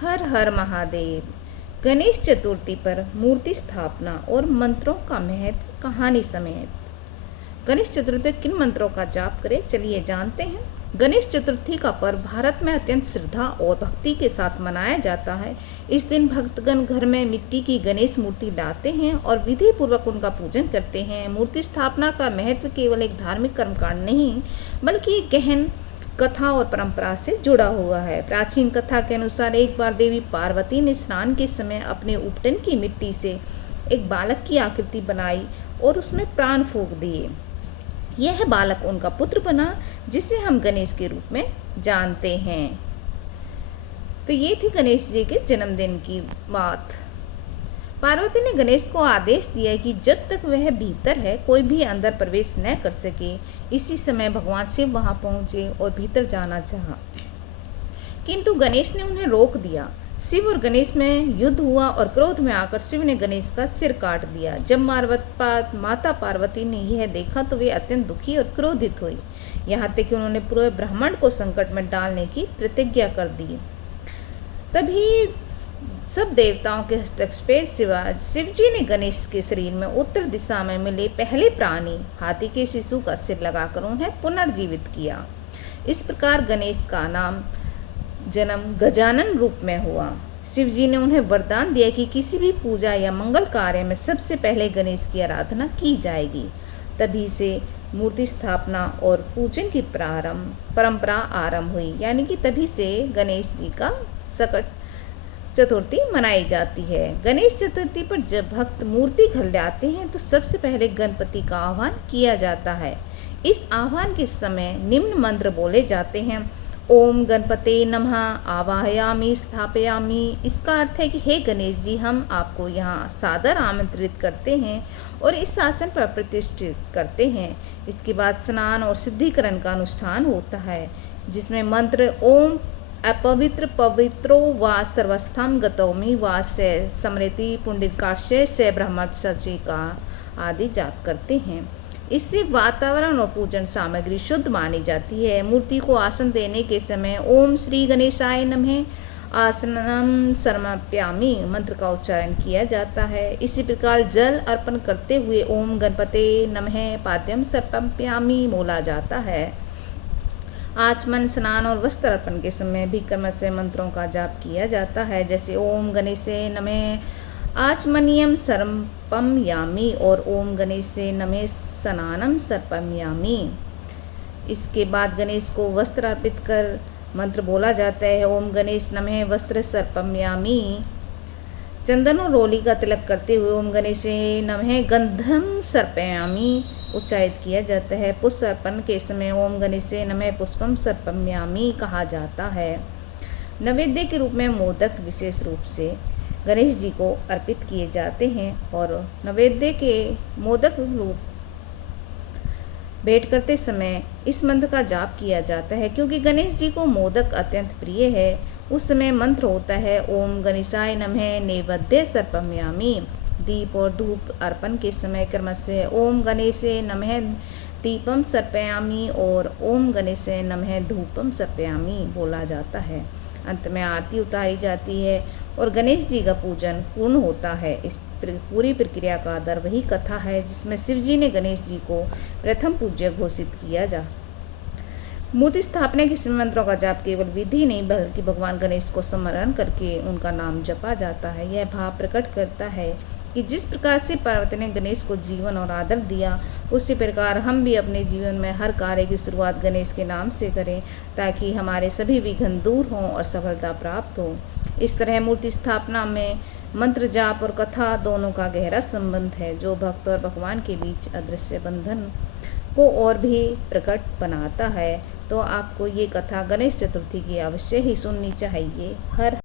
हर हर महादेव। गणेश चतुर्थी पर मूर्ति स्थापना और मंत्रों का महत्व कहानी समेत। गणेश चतुर्थी पर किन मंत्रों का जाप करें, चलिए जानते हैं। गणेश चतुर्थी का पर्व भारत में अत्यंत श्रद्धा और भक्ति के साथ मनाया जाता है। इस दिन भक्तगण घर में मिट्टी की गणेश मूर्ति लाते हैं और विधि पूर्वक उनका पूजन करते हैं। मूर्ति स्थापना का महत्व केवल एक धार्मिक कर्मकांड नहीं, बल्कि एक गहन कथा और परंपरा से जुड़ा हुआ है। प्राचीन कथा के अनुसार एक बार देवी पार्वती ने स्नान के समय अपने उपटन की मिट्टी से एक बालक की आकृति बनाई और उसमें प्राण फूंक दिए। यह बालक उनका पुत्र बना, जिसे हम गणेश के रूप में जानते हैं। तो ये थी गणेश जी के जन्मदिन की बात। पार्वती ने गणेश को आदेश दिया कि जब तक वह भीतर है कोई भी अंदर प्रवेश न कर सके। इसी समय भगवान शिव वहां पहुंचे और भीतर जाना चाहा, किंतु गणेश ने उन्हें रोक दिया। शिव और गणेश में युद्ध हुआ और क्रोध में आकर शिव ने गणेश का सिर काट दिया। जब माता पार्वती ने यह देखा तो वे अत्यंत दुखी और क्रोधित हुई, यहाँ तक कि उन्होंने पूरे ब्रह्मांड को संकट में डालने की प्रतिज्ञा कर दी। तभी सब देवताओं के हस्तक्षेप शिव जी ने गणेश के शरीर में उत्तर दिशा में मिले पहले प्राणी हाथी के शिशु का सिर लगाकर उन्हें पुनर्जीवित किया। इस प्रकार गणेश का नाम जन्म गजानन रूप में हुआ। शिव जी ने उन्हें वरदान दिया कि किसी भी पूजा या मंगल कार्य में सबसे पहले गणेश की आराधना की जाएगी। तभी से मूर्ति स्थापना और पूजन की परंपरा आरंभ हुई, यानी कि तभी से गणेश जी का सकट चतुर्थी मनाई जाती है। गणेश चतुर्थी पर जब भक्त मूर्ति घर लाते हैं तो सबसे पहले गणपति का आह्वान किया जाता है। इस आह्वान के समय निम्न मंत्र बोले जाते हैं। ओम गणपते नमः आवाहयामि स्थापयामि। इसका अर्थ है कि हे गणेश जी, हम आपको यहाँ सादर आमंत्रित करते हैं और इस आसन पर प्रतिष्ठित करते हैं। इसके बाद स्नान और शुद्धिकरण का अनुष्ठान होता है, जिसमें मंत्र ओम अपवित्र पवित्रो वा सर्वस्थम गतौमि वा से स्मृति पुंडरीकाक्ष से ब्रह्मचर्य का आदि जाप करते हैं। इससे वातावरण और पूजन सामग्री शुद्ध मानी जाती है। मूर्ति को आसन देने के समय ओम श्री गणेशाय नमः आसनम समर्पयामि मंत्र का उच्चारण किया जाता है। इसी प्रकार जल अर्पण करते हुए ओम गणपते नमः पाद्यम समर्पयामि बोला जाता है। आचमन, स्नान और वस्त्र अर्पण के समय भी क्रमशः मंत्रों का जाप किया जाता है, जैसे ओम गणेशे नमः आचमनीयम सर्पम यामी और ओम गणेशे नमः स्नानम सर्पम यामी। इसके बाद गणेश को वस्त्र अर्पित कर मंत्र बोला जाता है ओम गणेश नमः वस्त्र सर्पम यामी। चंदन और रोली का तिलक करते हुए ओम गणेशे नमः गंधम सर्पयामि उच्चारित किया जाता है। पुष्प अर्पण के समय ओम गणेशे नमः पुष्पम सर्पयामि कहा जाता है। नैवेद्य के रूप में मोदक विशेष रूप से गणेश जी को अर्पित किए जाते हैं और नैवेद्य के मोदक रूप भेंट करते समय इस मंत्र का जाप किया जाता है, क्योंकि गणेश जी को मोदक अत्यंत प्रिय है। उस समय मंत्र होता है ओम गणेशाय नमः नैवेद्य सर्पयामि। दीप और धूप अर्पण के समय क्रमशः ओम गणेशे नमः दीपम सर्पयामि और ओम गणेशे नमः धूपम सर्पयामि बोला जाता है। अंत में आरती उतारी जाती है और गणेश जी का पूजन पूर्ण होता है। इस पूरी प्रक्रिया का आधार वही कथा है जिसमें शिव जी ने गणेश जी को प्रथम पूज्य घोषित किया। मूर्ति स्थापना के समय मंत्रों का जाप केवल विधि नहीं, बल्कि भगवान गणेश को स्मरण करके उनका नाम जपा जाता है। यह भाव प्रकट करता है कि जिस प्रकार से पार्वती ने गणेश को जीवन और आदर दिया, उसी प्रकार हम भी अपने जीवन में हर कार्य की शुरुआत गणेश के नाम से करें, ताकि हमारे सभी विघ्न दूर हों और सफलता प्राप्त हो। इस तरह मूर्ति स्थापना में मंत्र जाप और कथा दोनों का गहरा संबंध है, जो भक्त और भगवान के बीच अदृश्य बंधन को और भी प्रकट बनाता है। तो आपको ये कथा गणेश चतुर्थी की अवश्य ही सुननी चाहिए। हर